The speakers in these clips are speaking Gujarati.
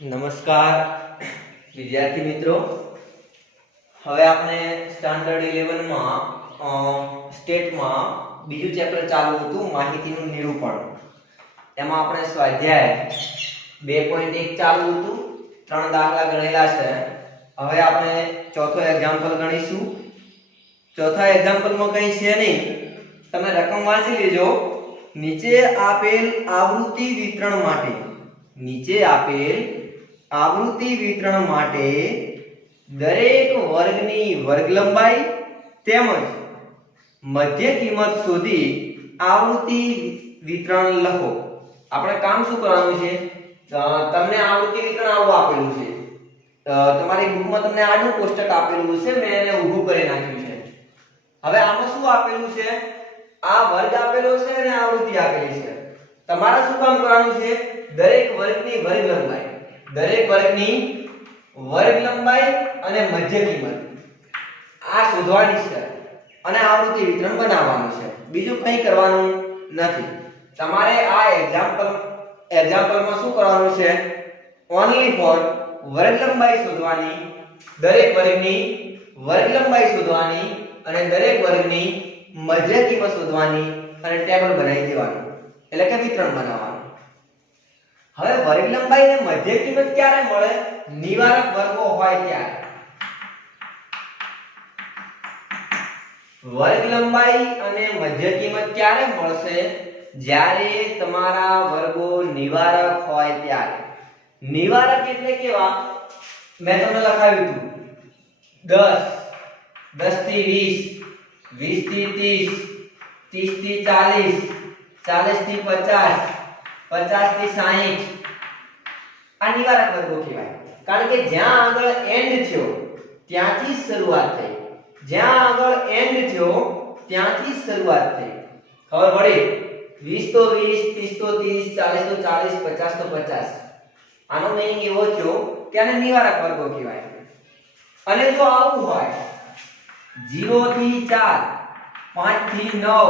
નમસ્કાર વિદ્યાર્થી મિત્રો, હવે આપણે સ્ટાન્ડર્ડ 11 માં સ્ટેટમાં બીજું ચેપ્ટર ચાલુ હતું માહિતીનું નિરૂપણ. એમાં આપણે સ્વાધ્યાય 2.1 ચાલુ હતું, 3 દાખલા ગણેલા છે. હવે આપણે ચોથો એક્ઝામ્પલ ગણીશું. ચોથા એક્ઝામ્પલમાં કંઈ છે નહીં, તમે રકમ વાંચી લેજો. નીચે આપેલ આવૃત્તિ વિતરણ માટે દરેક વર્ગની વર્ગ લંબાઈ તેમજ મધ્ય કિંમત શોધી આવૃત્તિ વિતરણ લખો. આપણે કામ શું કરવાનું છે? તમને આવૃત્તિ વિતરણ આવું આપેલું છે. તમારી બુકમાં તમને આડું કોષ્ટક આપેલું છે, મેં એને ઊભું કરી નાખ્યું છે. હવે આમાં શું આપેલું છે? આ વર્ગ આપેલો છે અને આવૃત્તિ આપેલી છે. તમારે શું કામ કરવાનું છે? દરેક વર્ગની વર્ગ લંબાઈ અને મધ્ય કિંમત આ શોધવાની છે અને આવૃત્તિ વિતરણ બનાવવાનું છે. બીજું કંઈ કરવાનું નથી. તમારે આ એક્ઝામ્પલમાં શું કરવાનું છે? ઓન્લી ફોર વર્ગ લંબાઈ શોધવાની, દરેક વર્ગની વર્ગ લંબાઈ શોધવાની અને દરેક વર્ગની મધ્ય કિંમત શોધવાની અને ટેબલ બનાવી દેવાનું, એટલે કે વિતરણ બનાવવાનું. હવે વર્ગ લંબાઈ અને મધ્ય કિંમત ક્યારે મળે? નિવારક વર્ગો હોય ત્યારે. વર્ગ લંબાઈ અને મધ્ય કિંમત ક્યારે મળશે? જ્યારે તમારા વર્ગો નિવારક હોય ત્યારે. નિવારક એટલે કેવા? મેં તમને લખાવ્યું હતું 10, 10 થી 20, 20 થી 30, 30 થી 40, 40 થી 50, 50 થી 60. આ નિવારક વર્ગો કહેવાય. કારણ કે જ્યાં આગળ એન્ડ થયો ત્યાંથી શરૂઆત થઈ. ખબર પડી? 20 તો 20, 30 તો 30, 40 તો 40, 50 તો 50. આનો મીનિંગ એવો થયો કે આને નિવારક વર્ગો કહેવાય. અને જો આવું હોય 0 થી 4, 5 થી 9,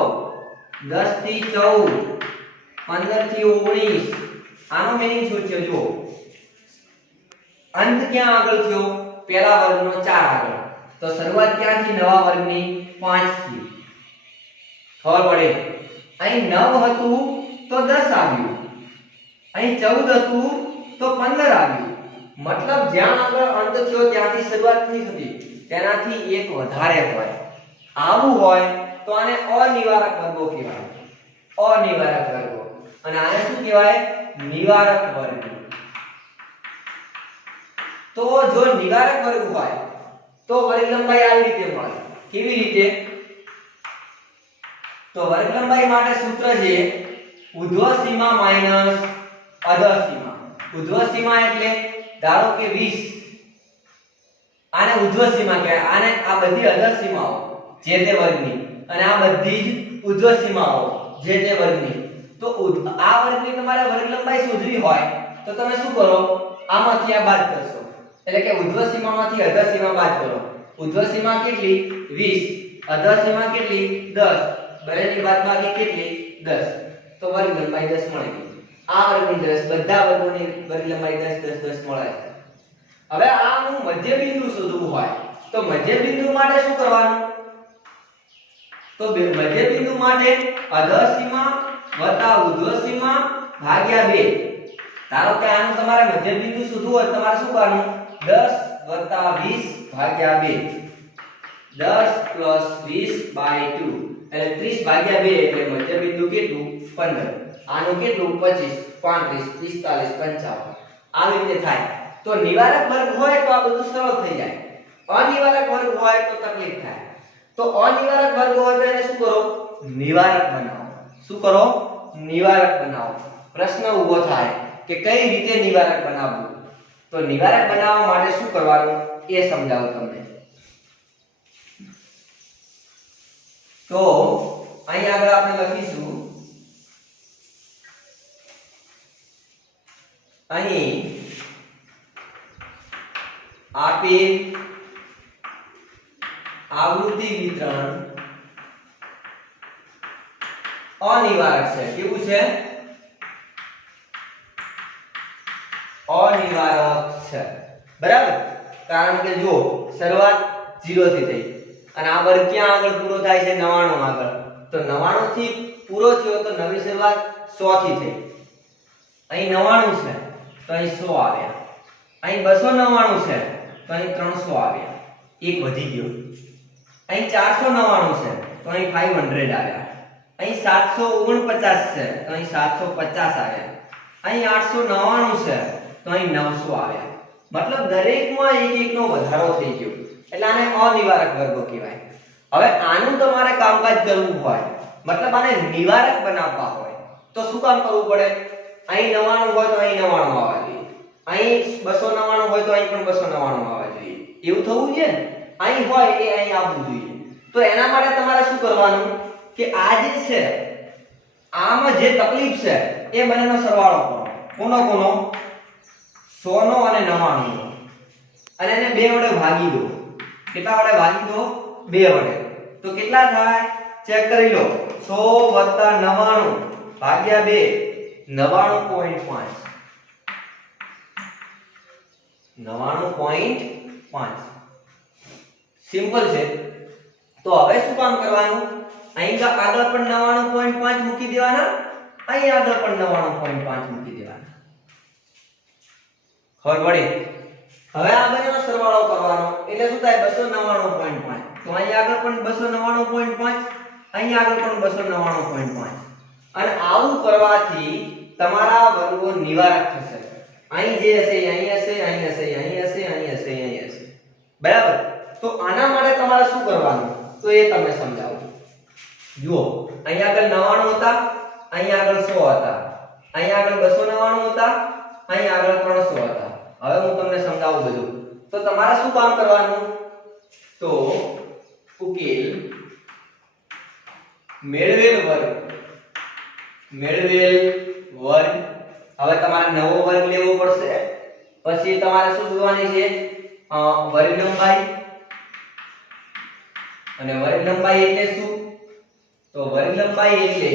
10 થી 14, 15 થી 19, આનો મીનિંગ શું છે? જો અંત ક્યાં આગળ થયો? પહેલા વર્ગનો 4 આગળ. તો શરૂઆત ક્યાંથી? નવા વર્ગની 5 થી. ખબર પડે? અહીં 9 હતું તો 10 આવ્યું, અહીં 14 હતું તો 15 આવ્યું. મતલબ જ્યાં આગળ અંત થયો ત્યાંથી શરૂઆત નહીં થતી, તેનાથી એક વધારે હોય. આવું હોય તો આને અનિવારક વર્ગો કહેવાય. અનિવારક વર્ગો. અને આને શું કહેવાય? નિવારક વર્ગ. તો જો નિવારક વર્ગ હોય તો વર્ગ લંબાઈ આવી રીતે મળે. કેવી રીતે? તો વર્ગ લંબાઈ માટે સૂત્ર છે ઉર્ધ્વ સીમા માઈનસ અધર સીમા. ઉર્ધ્વ સીમા એટલે ધારો કે 20, આને ઉર્ધ્વ સીમા કહેવાય. આને આ બધી અધર સીમાઓ જે તે વર્ગની અને આ બધી જ ઉર્ધ્વ સીમાઓ જે તે વર્ગની. તો આ વર્ગની તમારે વર્ગ લંબાઈ શોધવી હોય તો તમે શું કરો? આમાંથી આ બાદ કરશો, એટલે કે ઉર્ધ્વ સીમામાંથી અધર સીમા બાદ કરો. ઉર્ધ્વ સીમા કેટલી? 20. અધર સીમા કેટલી? 10. બંનેની બાદબાકી કેટલી? 10. તો વર્ગ લંબાઈ 10 મળે. આ વર્ગની 10, બધા વર્ગોની વર્ગ લંબાઈ 10 10 10 મળે. હવે આનું મધ્ય બિંદુ શોધવું હોય તો મધ્ય બિંદુ માટે શું કરવાનું? તો મધ્ય બિંદુ માટે અધર સીમા વત્તા ઉર્ધ્વ સીમા ભાગ્યા 2. ધારો કે આનું તમારે મધ્ય બિંદુ શોધવું હોય તમારે શું કરવાનું? 10 વત્તા 20 ભાગ્યા 2. 10 પ્લસ 20/2 એટલે 30 ભાગ્યા 2 એટલે મધ્ય બિંદુ કેટલું? 15. આનું કેટલું? 25, 35, 45, 55. આવી રીતે થાય. તો નિવારક વર્ગ હોય તો આ બધું સરળ થઈ જાય. અનિવારક વર્ગ હોય તો તકલીફ થાય. તો અનિવારક વર્ગ હોય તો એને શું કરો? નિવારક બનાવો. શું કરો? નિવારક બનાવો. પ્રશ્ન ઊભો થાય કે કઈ રીતે નિવારક બનાવવું? તો નિવારક બનાવવા માટે શું કરવાનું એ સમજાવું તમને. તો અહીં આગળ આપણે લખીશું, અહીં આપેલ આવૃત્તિ વિતરણ અનિવારક છે. કેવું છે? અનિવારક છે, બરાબર? કારણ કે જો શરૂઆત 0 થી થઈ અને આ વર્ગ ક્યાં આગળ પૂરો થાય છે? 99 આગળ. તો 99 થી પૂરો થયો તો નવી શરૂઆત 100 થી થઈ. અહીં 99 છે તો અહીં 100 આવ્યા. અહીં 299 છે તો અહીં 300 આવ્યા, એક વધી ગયો. અહીં 499 છે તો અહીં 500 આવ્યા. અહીં 749 છે તો અહીં 750 આવ્યા. અહીં 899 છે તો અહીં 900 આવ્યા. મતલબ દરેકમાં એક એકનો વધારો થઈ ગયો, એટલે આને અનિવારક વર્ગો કહેવાય. હવે આનું તમારે કામકાજ કરવું હોય, મતલબ આને નિવારક બનાવવા હોય તો શું કામ કરવું પડે? અહીં 99 હોય તો અહીં 99 આવવા જોઈએ, અહીં 299 હોય તો અહીં પણ 299 આવવા જોઈએ. એવું થવું જોઈએ ને? અહીં હોય એ અહીં આવવું જોઈએ. તો એના માટે તમારે શું કરવાનું કે આ જે છે આમાં જે તકલીફ છે એ બંનેનો સરવાળો કરો. કોનો કોનો? 100 નો અને 99 નો. અને એને 2 વડે ભાગી દો. કેટલા વડે ભાગી દો? 2 વડે. તો કેટલા થાય? ચેક કરી લો. 100 + 99 ભાગ્યા 2 99.5. 99.5 સિમ્પલ છે. તો હવે શું કામ કરવાનું? અહીં આગળ પણ 99.5 મૂકી દેવાના, અહીં આગળ પણ 99.5 મૂકી દેવાના. ખબર પડી? હવે આ બંનેનો સરવાળો કરવાનો એટલે શું થાય? 299.5. તો અહીં આગળ પણ 299.5, અહીં આગળ પણ 299.5. અને આવું કરવાથી તમારા વર્ગો નિવારક થશે. અહીં જે હશે અહીં હશે, અહીં હશે અહીં હશે, અહીં હશે અહીં હશે, બરાબર? તો આના માટે તમારે શું કરવાનું તો એ તમને સમજાવું. જુઓ, અહીં આગળ 99 હતા, અહીં આગળ 100 હતા, અહીં આગળ 299 હતા, અહીં આગળ 300 હતા. હવે હું તમને સમજાવું બધું. તો તમારે શું કામ કરવાનું? તો ઉકેલ મેળવેલ વર્ગ હવે તમારે નવો વર્ગ લેવો પડશે. પછી તમારે શું શોધવાની છે? વર્ગ લંબાઈ. અને વર્ગ લંબાઈ એટલે શું? તો વર્ગ લંબાઈ એટલે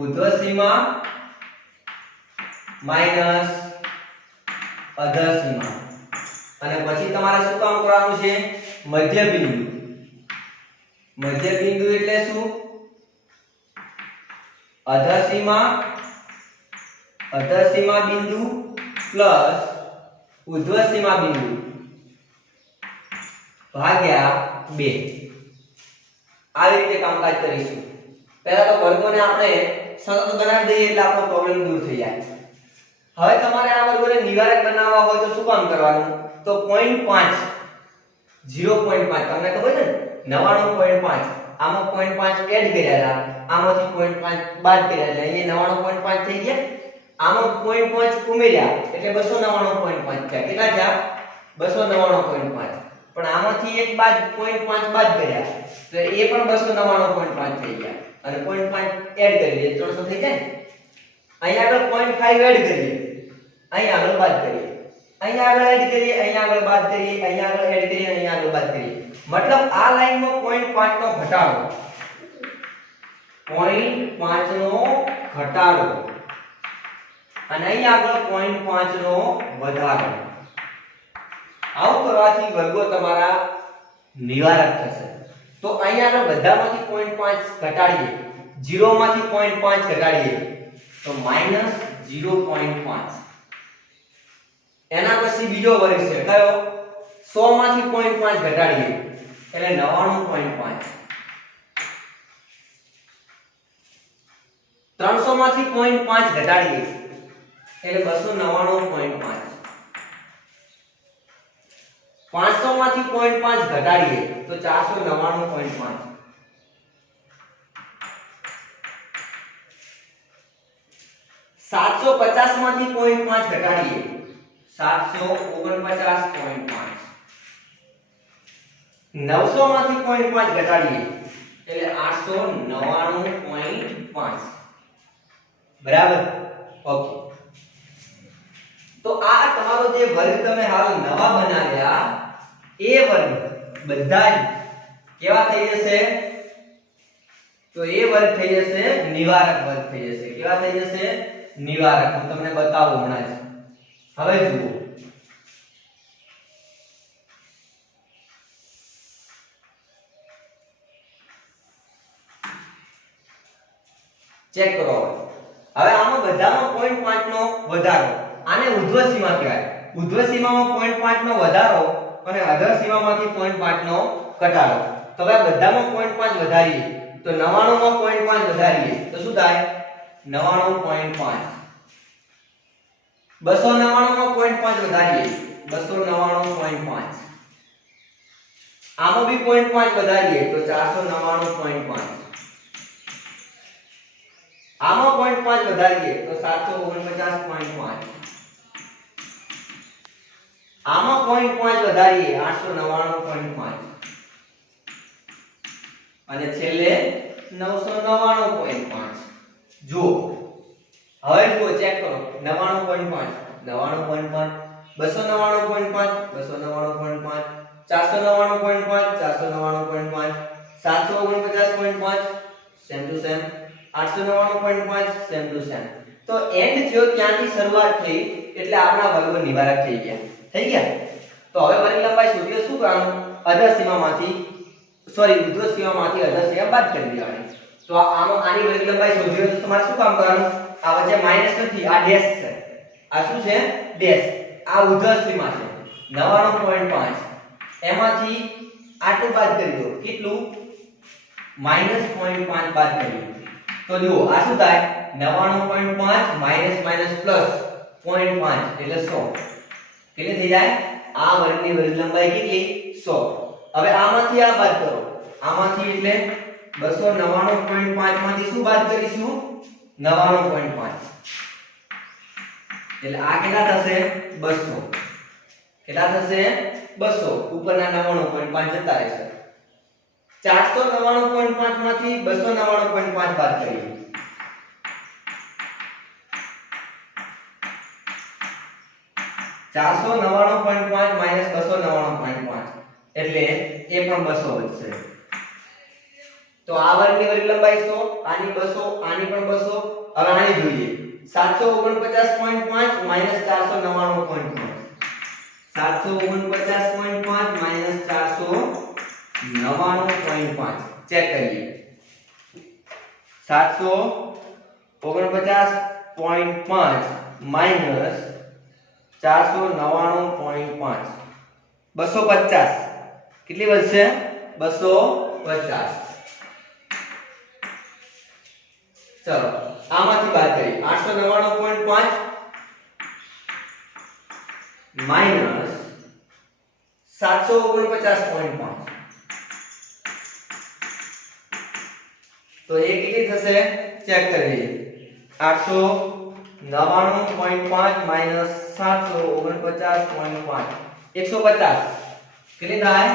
ઉર્ધ્વ સીમા માઈનસ અધર સીમા. અને પછી તમારે શું કામ કરવાનું છે? મધ્ય બિંદુ. મધ્ય બિંદુ એટલે શું? અધર સીમા બિંદુ પ્લસ ઉર્ધ્વ સીમા બિંદુ ભાગ્યા 2. આવી રીતે કામકાજ કરીશું. પહેલા તો વર્ગોને આપણે સતત બનાવી દઈએ એટલે આપણો પ્રોબ્લેમ દૂર થઈ જાય. હવે તમારે આ વર્ગોને નિવારક બનાવવા હોય તો શું કામ કરવાનું? તો 0.5 તમને ખબર છે ને? 99.5 આમાં 0.5 એડ કર્યા હતા, આમાંથી 0.5 બાદ કર્યા એટલે અહીંયા 99.5 થઈ ગયા. આમાં 0.5 ઉમેર્યા એટલે 299.5 થયા. કેટલા થયા? 299.5. પણ આમાંથી એક બાદ 0.5 બાદ કર્યા તો એ પણ 299.5 થઈ ગયા. અને 0.5 એડ કરી દઈએ 300 થઈ જાય. અહીં આગળ 0.5 એડ કરીએ, અહીં આગળ બાદ કરીએ, અહીં આગળ એડ કરીએ, અહીં આગળ બાદ કરીએ, અહીં આગળ એડ કરીએ, અહીં આગળ બાદ કરીએ. મતલબ આ લાઈનમાં 0.5 નો ઘટાડો, 0.5 નો ઘટાડો અને અહીં આગળ 0.5 નો વધારો. આવું કરવાથી વર્ગો તમારા નિવારક થશે. તો અહીં આગળ બધામાંથી 0.5 ઘટાડીએ, 0 માંથી 0.5 ઘટાડીએ તો -0.5. એના પછી બીજો વર્ગ છે કયો? 100 માંથી 0.5 ઘટાડીએ એટલે 99.5. 300 માંથી 0.5 ઘટાડીએ એટલે 299.5. 500 માંથી 0.5 ઘટાડીએ તો 499.5. 750 માંથી 0.5 ઘટાડીએ 749.5. 900 માંથી 0.5 ઘટાડીએ એટલે 899.5. બરાબર? ઓકે. તો આ તમારો જે વર્ગ તમે હાલ નવા બનાવ્યા એ વર્ગ બધા જ કેવા થઈ જશે? તો એ વર્ગ થઈ જશે નિવારક વર્ગ થઈ જશે. કેવા થઈ જશે? નિવારક. હું તમને બતાવું હમણાં જ. હવે જુઓ ચેક કરો હવે આમાં બધામાં 0.5 નો વધારો આને ઉર્ધ્વ સીમા કહેવાય ઉર્ધ્વ સીમામાં 0.5 નો વધારો અને અધર સીમામાંથી 0.5 નો ઘટાડો તો હવે બધામાં 0.5 વધારીએ તો 99 માં 0.5 વધારીએ તો શું થાય 99.5 299 માં 0.5 વધારીએ 299.5 આમાં બી 0.5 વધારીએ તો 499.5 આમાં 0.5 વધારીએ તો 749.5 આમાં 0.5 વધારીએ 899.5 અને છેલ્લે 999.5 જો હવે જો ચેક કરો 99.5 99.5 299.5 299.5 499.5 499.5 749.5 same to same 899.5 same to same તો એન્ડ થયો ત્યાંથી શરૂઆત થઈ એટલે આપણા વર્ગો નિવારક થઈ ગયા તો હવે વર્ગ લંબાઈ શોધીએ શું કરવાનું અધર સીમામાંથી સોરી ઉર્ધ્વ સીમામાંથી અધર સીમા બાદ કરી દેવાની તો આની વર્ગ લંબાઈ શોધીએ તો તમારે શું કામ કરવાનું આ વચ્ચે માઈનસ નથી આ ડેશ છે આ શું છે ડેશ આ ઉર્ધ્વ સીમા છે 99.5 એમાંથી આટલું બાદ કરી દો કેટલું -0.5 બાદ કરી દો તો જુઓ આ શું થાય 99.5 માઈનસ માઈનસ પ્લસ 0.5 એટલે 100 કેટલી થઈ જાય આ વર્ગની વર્ગ લંબાઈ કેટલી 100 હવે આમાંથી આ બાદ કરો આમાંથી એટલે 299.5 માંથી શું બાદ કરીશું 99.5 એટલે આ કેટલા થશે 200 કેટલા થશે 200 ઉપરના 99.5 જતા રહેશે 499.5 માંથી 299.5 બાદ કરીએ 499.5 માઈનસ 299.5 એટલે એ પણ 200 વધશે તો આ વર્ગની વર્ગ લંબાઈ 100 આની 200 આની પણ 200 હવે આની જોઈએ 749.5 માઈનસ 499.5 749.5 માઈનસ 499.5 ચેક કરીએ 749.5 માઈનસ 499.5 250 કેટલી વધશે 250 ચલો આમાંથી બાદ કરીએ 899.5 માઈનસ 749.5 તો એ કેટલી થશે ચેક કરી લઈએ 899.5 માઈનસ 749.5 150 કેટલી થાય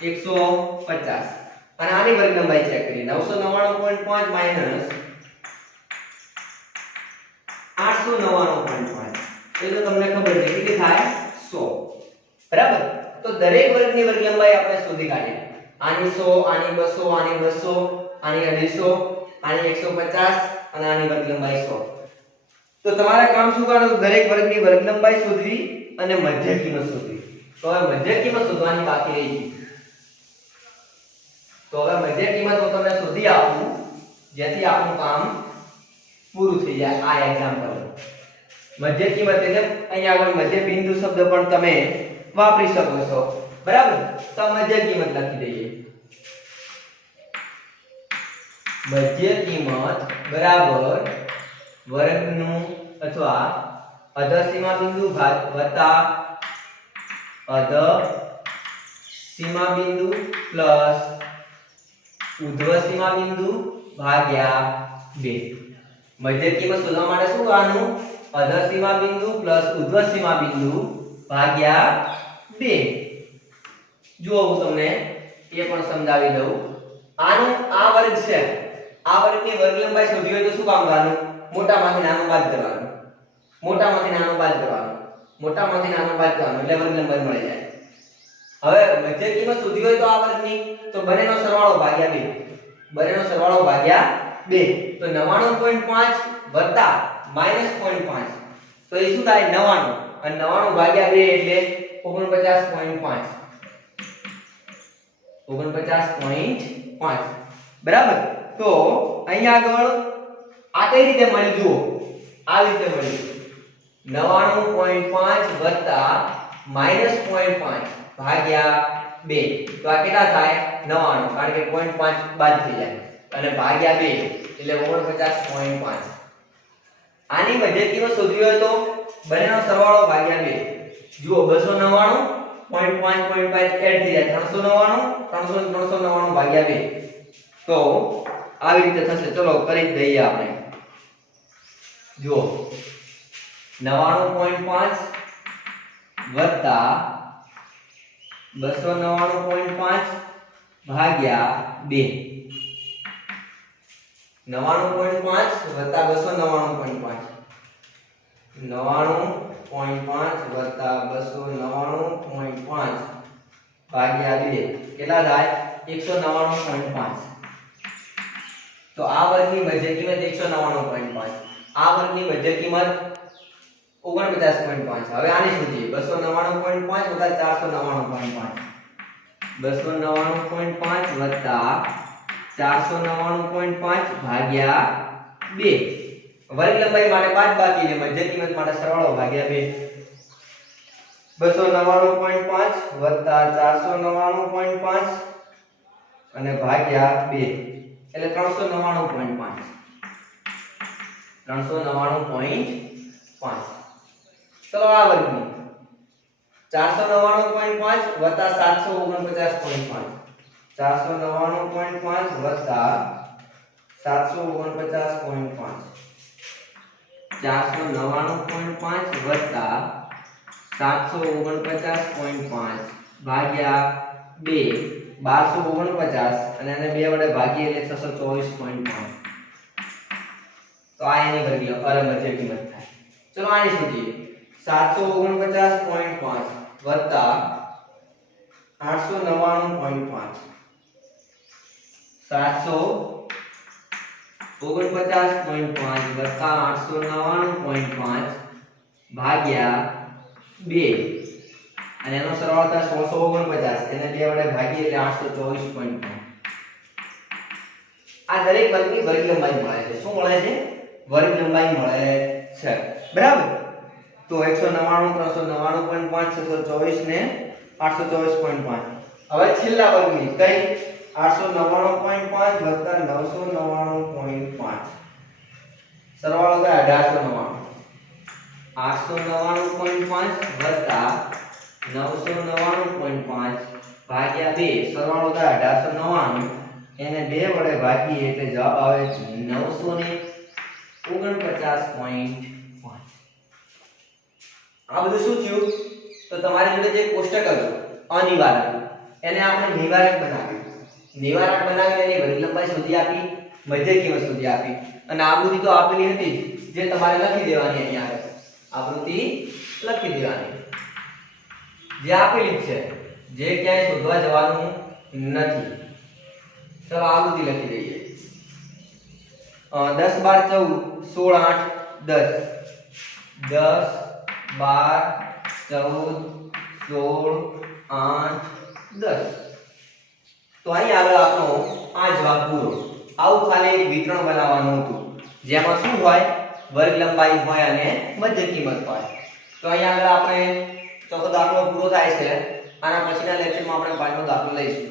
150 અને આની વર્ગ લંબાઈ ચેક કરીએ 999.5 માઈનસ 899.5 એ તો તમને ખબર છે કેટલી થાય 100 બરાબર તો દરેક વર્ગની વર્ગ લંબાઈ આપણે શોધી કાઢીએ આની 100 આની 200 આની 200 આની 250 આની 150 અને આની વર્ગ લંબાઈ 100 તો તમારે કામ શું કરવાનું દરેક વર્ગની વર્ગ લંબાઈ શોધવી અને મધ્ય કિંમત શોધવી તો હવે મધ્ય કિંમત શોધવાની બાકી રહી ગઈ તો હવે મધ્ય કિંમત હું તમને શોધી આપું જેથી આપણું કામ પૂરું થઈ જાય આ એક્ઝામ્પલ મધ્ય કિંમત એટલે અહીંયા આગળ મધ્ય બિંદુ શબ્દ પણ તમે વાપરી શકો છો બરાબર તો મધ્ય કિંમત લખી દઈએ મધ્ય કિંમત બરાબર વર્ગનું અથવા અધર સીમા બિંદુ ભાગ વત્તા અધર સીમા બિંદુ પ્લસ ઉર્ધ્વ સીમા બિંદુ ભાગ્યા 2 મધ્ય કિંમત શોધવા માટે શું કરવાનું અધર સીમા બિંદુ પ્લસ ઉર્ધ્વ સીમા બિંદુ ભાગ્યા 2 જો હું તમને એ પણ સમજાવી દઉં આનું આ વર્ગ છે આ વર્ગની વર્ગ લંબાઈ શોધવી હોય તો શું કામ કરવાનું મોટામાંથી નાનો બાદ કરવાનો મોટામાંથી નાનો બાદ કરવાનો મોટામાંથી નાનો બાદ કરવાનો એટલે વર્ગ લંબાઈ મળી જાય હવે મધ્ય કિંમત શોધવી હોય તો આ વર્ગની તો બંનેનો સરવાળો ભાગ્યા 2 બંનેનો સરવાળો ભાગ્યા 2 તો 99.5 વત્તા -0.5 તો એ શું થાય 99 અને 99 ભાગ્યા 2 એટલે 49.5 49.5 બરાબર। તો અહીંયા આગળ આ કઈ રીતે મળી જુઓ, આ રીતે મળી 99.5 વત્તા -0.5 ભાગ્યા 2 તો આ કેટલા થાય 99 કારણ કે 0.5 બાદ થઈ જાય અને ભાગ્યા 2 એટલે 49.5। આની મધ્ય કિંમત શોધવી હોય તો બંનેનો સરવાળો ભાગ્યા 2 જુઓ 299.5 એડ થઈ જાય 399 ભાગ્યા 2 તો આવી રીતે થશે। ચલો કરી દઈએ આપણે, જુઓ 99.5 વત્તા 299.5 ભાગ્યા 2 99.5 વત્તા 299.5 99.5 વત્તા 299.5 ભાગ્યા 2 કેટલા થાય 199.5। તો આ વર્ગની મધ્ય કિંમત 199.5, આ વર્ગની મધ્ય કિંમત 49.5। હવે આની શોધીએ 299.5 વત્તા 499.5 299.5 વત્તા 499.5 ભાગ્યા 2 વર્ગ લંબાઈ માટે 5 બાકી એટલે મધ્ય કિંમત માટે સરવાળો ભાગ્યા 2 299.5 વત્તા 499.5 અને ભાગ્યા 2 એટલે 399.5 399.5। ચલો આ વર્ગની 499.5 વત્તા 749.5 499.5 વત્તા 749.5 499.5 વત્તા 749.5 ભાગ્યા 2 1249 અને આને 2 વડે ભાગીએ એટલે 624.5। તો આ એની વર્ગી મધ્ય કિંમત થાય। ચલો આની શોધીએ 749.5 વત્તા 899.5 749.5 વત્તા 899.5 ભાગ્યા 2 અને એનો સરવાળો થાય 1649 એને 2 વડે ભાગીએ એટલે 824.5। આ દરેક વર્ગની વર્ગ લંબાઈ મળે છે। શું મળે છે? વર્ગ લંબાઈ મળે છે, બરાબર। તો 199 399.5 624 ને 824.5। હવે છેલ્લા વર્ગની કઈ 899.5 વત્તા 999.5 સરવાળો થાય 1899 વત્તા 999.5 ભાગ્યા 2 સરવાળો થાય 1899 એને 2 વડે ભાગીએ એટલે જવાબ આવે 949.5। આ બધું શું થયું? તો તમારી જોડે જે કોષ્ટક હતું અનિવારક એને આપણે નિવારક બનાવ્યું, નિવારક બનાવીને એની વર્ગ લંબાઈ શોધી આપી, મધ્ય કિંમત શોધી આપી અને આકૃતિ તો આપેલી હતી જે તમારે લખી દેવાની, અહીંયા આકૃતિ લખી દેવાની જે આપેલી છે, જે ક્યાંય શોધવા જવાનું નથી। ચલો આકૃતિ લખી દઈએ 10 12 14 16 8 10 તો અહીં આગળ આપણો આ જવાબ પૂરો। આવું ખાલી એક વિતરણ બનાવવાનું હતું જેમાં શું હોય વર્ગ લંબાઈ હોય અને મધ્ય કિંમત હોય। તો અહીં આગળ આપણે ચોથો દાખલો પૂરો થાય છે, આના પછીના લેક્ચરમાં આપણે પાંચમો દાખલો લઈશું।